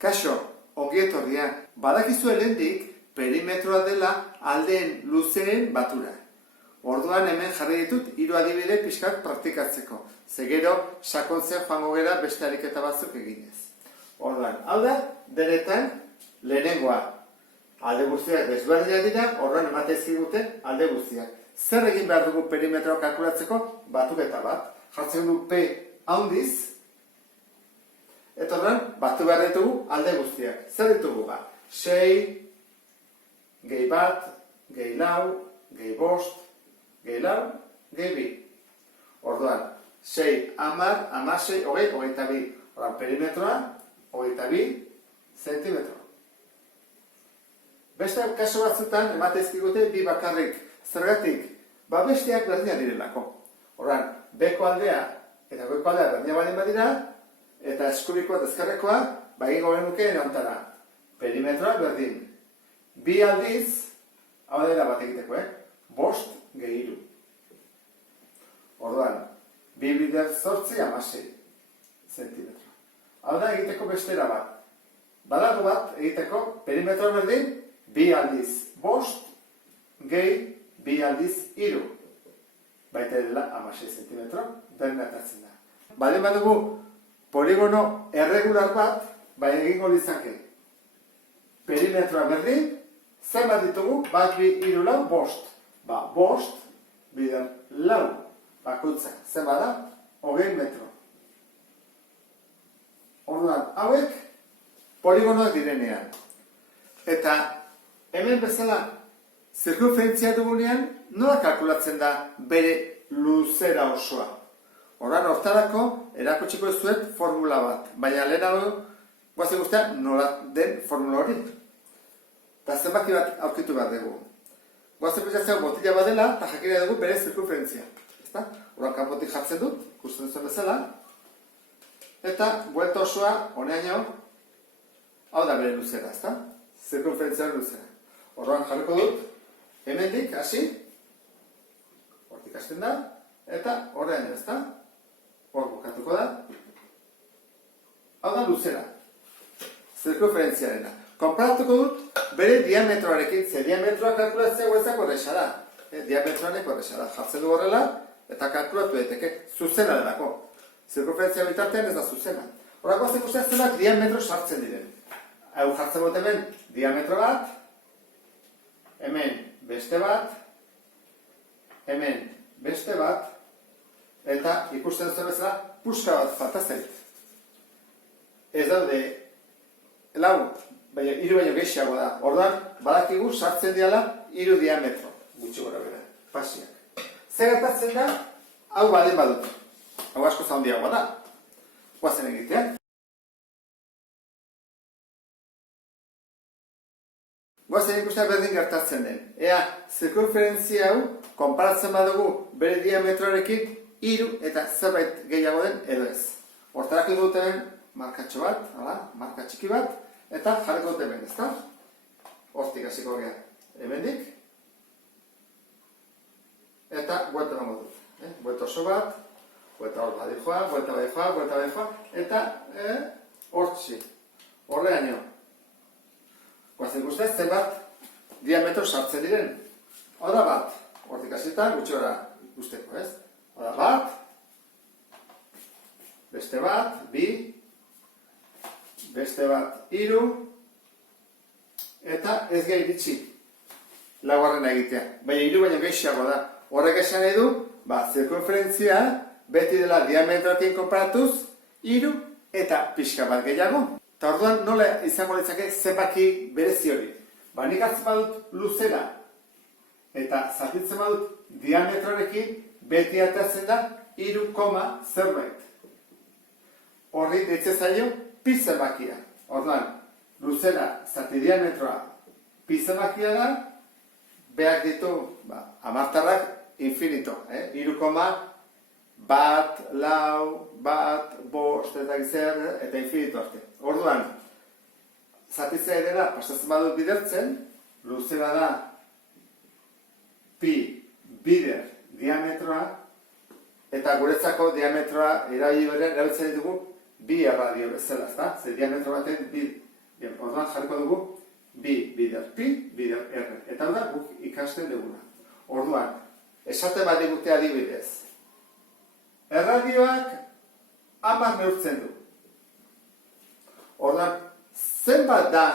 Kaixo, ongi etorria. Badakizu helendik perimetroa dela aldeen luzeen batura. Orduan hemen jarri ditut hiru adibide pixkat praktikatzeko. Ze gero sakontzea joango gera beste ariketa batzuk eginez. Orduan, hau da, denetan lehenengoa. Alde guztiak desberdinak dira, orduan ematen alde guztiak. Zer egin behar dugu perimetroa kalkulatzeko? Batuketa bat. Jartzen du P handiz, eta orduan batu behar ditugu alde guztiak. Zer ditugu ba? 6, gehi bat, gehi lau, gehi bost, gehi lau, gehi bi. Orduan, 6, 10, 16, 20, 22. Orduan, perimetroa, 22 zentimetro. Beste kasu batzutan ematezkigute bi bakarrik. Zergatik, ba besteak berdinak direlako. Orduan, beko aldea eta goiko aldea berdinak baldin badira, eta eskubikoa eta ezkerrekoa, ba egingo genuke erontara. Perimetroa berdin. Bi aldiz, hau dela bat egiteko, bost gehi hiru. Orduan, 2 bider 8, 16 zentimetro. Hau da egiteko bestera bat. Badago bat egiteko perimetroa berdin, 2 aldiz bost gehi 2 aldiz hiru. Baita dela 16 zentimetro, berdinatatzen da. Baldin badugu poligono erregular bat, bai egingo litzake. Perimetroa berdin, zenbat ditugu? Bat, bi, hiru, lau, bost. Ba, bost, bider, lau, bakutza. Zenbat da? 20 metro. Orduan, hauek poligonoak direnean. Eta hemen bezala zirkunferentzia dugunean, nola kalkulatzen da bere luzera osoa? Orduan, hortarako erakutsiko zuet formula bat. Baina lehenago, guazen guztia, nola den formula hori. Eta zenbaki bat aurkitu behar dugu. Guazen pentsatzea botila bat dela, eta jakina dugu bere zirkunferentzia. Orduan, kanpotik jartzen dut, ikusten duzuen bezala. Eta, buelta osoa, honeaino, hau da bere luzera, ezta? Zirkunferentziaren luzera. Orduan, jarriko dut, hemendik, hasi, hortik hasten da, eta horreaino, ezta? Hor bukatuko da. Hau da luzera. Zirkunferentziarena. Konparatuko dut bere diametroarekin, ze diametroa kalkulatzea guetzak horreza da. Diametroanek horreza da. Jartzen du horrela, eta kalkulatu daiteke zuzena delako. Zirkunferentzia bitartean ez da zuzena. Horako azeko zenak diametro sartzen diren. Hau jartzen dut hemen diametro bat, hemen beste bat, hemen beste bat, eta ikusten duzuen bezala puska bat falta zait. Ez daude lau, baina hiru baino gehiago da. Orduan, badakigu sartzen diala 3 diametro, gutxi gora bera, pasiak. Zer gertatzen da, hau baldin badut. Hau asko zaundiagoa da. Guazen egitea. Guazen ikustea berdin gertatzen den. Ea, zirkunferentzia hau, konparatzen badugu bere diametroarekin, 3 eta zerbait gehiago den edo ez. Hortarako dut hemen markatxo bat, marka txiki bat, eta jarriko dut hemen, ezta? Hortik hasiko gara. Hemendik. Eta buelta emango dut. Buelta oso bat, buelta hor badijoa, buelta badijoa, eta hortzi. Horreaino. Guazen guztiaz, zenbat diametro sartzen diren. Hora bat, hortik hasita, gutxi gora guzteko, ez? Hora bat, beste bat, 2, beste bat, 3, eta ez gehi bitxi laugarrena egitea. Baina 3 baino gehiago da. Horrek esan nahi du, zirkunferentzia beti dela diametroekin konparatuz, 3 eta pixka bat gehiago. Eta orduan nola izango litzake zenbaki berezi hori. Nik hartzen badut luzera eta zatitzen badut diametroarekin beti atatzen da 3, zerbait. Horri deitzen zaio pi zenbakia. Orduan, luzera zati diametroa pi zenbakia da, behar ditu hamartarrak infinito. 3, bat, lau, bat, bost, eta gizer, eta infinito arte. Orduan, zatitzea dela, pasatzen badut bidertzen, luzera da pi bider diametroa, eta guretzako diametroa erabiltzen ditugu bi erradio bezala, ezta? Ze diametro baten Bien, orduan jarriko dugu bi bider pi, bider r. Eta hau da guk ikasten duguna. Orduan, esate bat digute adibidez. Erradioak 10 neurtzen du. Orduan, zenbat da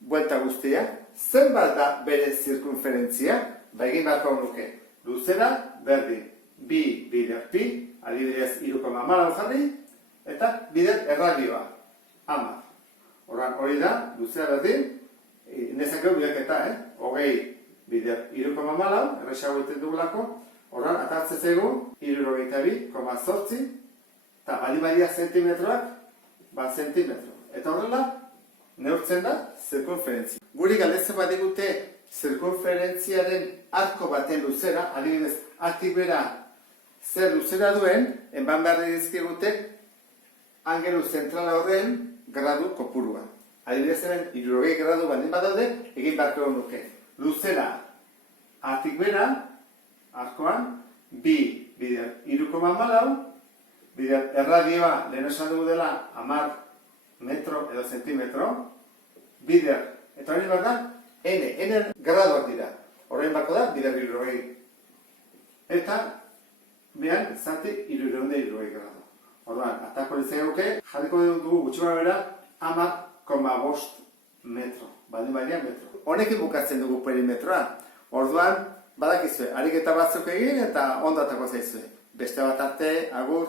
buelta guztia? Zenbat da bere zirkunferentzia? Egin beharko nuke. Luzera, berdin. Bi bider pi, adibidez 3,4 jarri, eta bider erradioa, 10. Orduan, hori da, luzera berdin, nezakeu bilaketa, hogei bider 3,4, erresago egiten dugulako, orduan, atartzen zaigu, 62,8, eta bali zentimetroak, zentimetro. Eta horrela, neurtzen da, zirkunferentzia. Guri galdetzen bat digute, zirkunferentziaren arko baten luzera, adibidez, artik bera zer luzera duen, enban behar dizkigute, angelu zentrala horren gradu kopurua. Adibidez hemen, 60 gradu baldin badaude, egin beharko nuke. Luzera, artik bera, arkoan, bi bider 3,4, bider erradioa, lehen esan dugu dela, 10 metro edo zentimetro, bider, eta hori behar da, n graduak dira. Horrein bako da, bider 60. Eta, behan, zante 360 gradu. Orduan, atako litzaiguke, jarriko dugu gutxi bera, 10,5 metro. Baldin baina metro. Honekin bukatzen dugu perimetroa. Orduan, badakizue, ariketa batzuk egin eta ondatako zaizue. Beste bat arte, agur.